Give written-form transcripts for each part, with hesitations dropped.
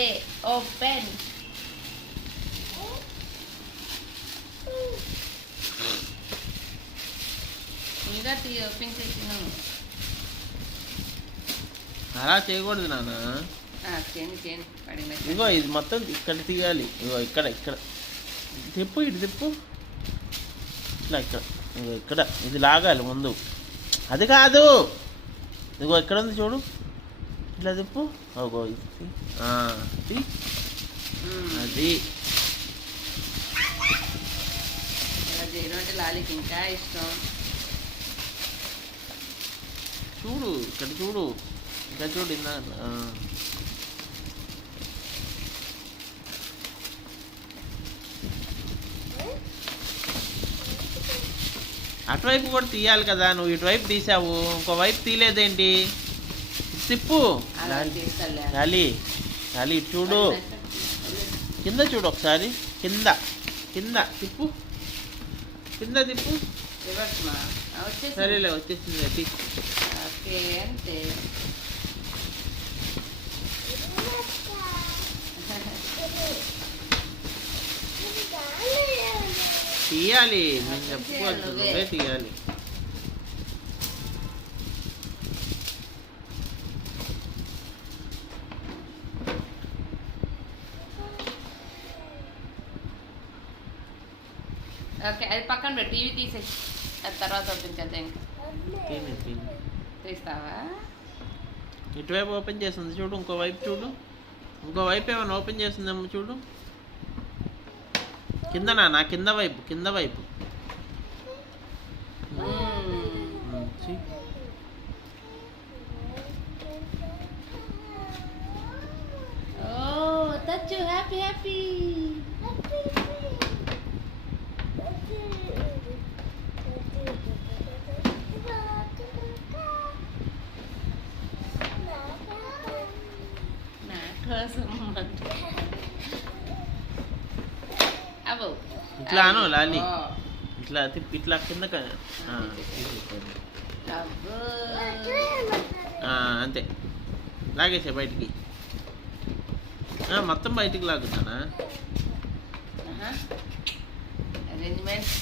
ఏ open. ఇంకా open చేసినాము. అలా చేయకూడదు నాన్న. చేయండి పడింది. ఇగో ఇది మొత్తం ఇక్కడ తీయాలి. ఇగో ఇక్కడ ఇక్కడ తిప్పు, ఇటు తిప్పు, ఇట్లా ఇక్కడ. ఇగో ఇక్కడ ఇది లాగాలి ముందు. అది కాదు, ఇగో ఇక్కడ ఉంది చూడు, ఇట్లా తిప్పు. ఓగో ఇది అది. చేయడం అంటే లాలికి ఇంకా ఇష్టం. చూడు ఇక్కడ చూడు, ఇంకా చూడు. ఇందా అటువైపు కూడా తీయాలి కదా. నువ్వు ఇటువైపు తీసావు, ఇంకో వైపు తీయలేదేంటి? తిప్పు లాలి. లాలి ఇటు చూడు, కింద చూడు ఒకసారి. కింద కింద తిప్పు, కింద తిప్పు. సరేలే వచ్చేసింది. ఓకే అంతే. తీయాలి, నేను చెప్పుకోవచ్చు, నువ్వే తీయాలి. ఓకే అది పక్కన పెట్టు, టీవీ తీసేసి అది తర్వాత ఓపెన్ చేద్దాం. ఇంకా తీస్తావా? ఇటువైపు ఓపెన్ చేస్తుంది చూడు, ఇంకో వైపు చూడు. ఇంకో వైపు ఏమైనా ఓపెన్ చేస్తుందేమో చూడు. కింద నా కింద వైపు, కింద వైపు. ఓ తచ్చు హ్యాపీ హ్యాపీ. ఇట్లా అను లాలి, ఇట్లా తిప్పి, ఇట్లా కింద అంతే. లాగేసే బయటికి, మొత్తం బయటికి లాగుతానా. అరేంజ్మెంట్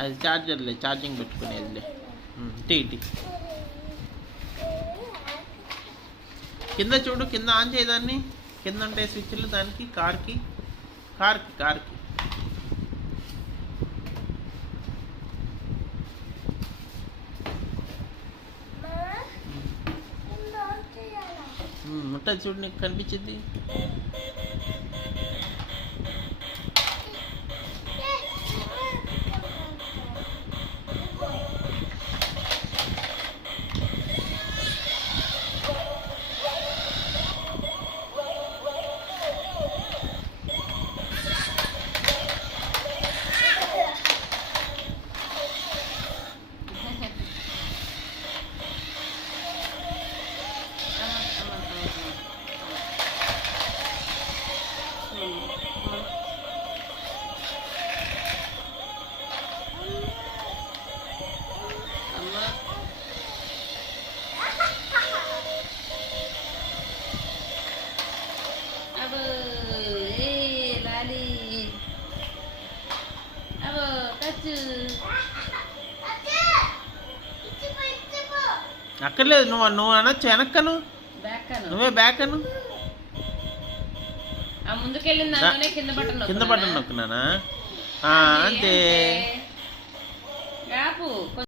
అది చార్జర్లే, ఛార్జింగ్ పెట్టుకునేదిలే. టీ కింద చూడు, కింద ఆన్ చేయదాన్ని. కింద ఉంటాయి స్విచ్లు దానికి, కార్కి. ఉంటుంది చూడు, నీకు కనిపించింది. అక్కర్లేదు, నువ్వు అనొచ్చు వెనక్కను, నువ్వే బ్యాక్ అను. కింద బటన్ నొక్కున్నానా? అంతే.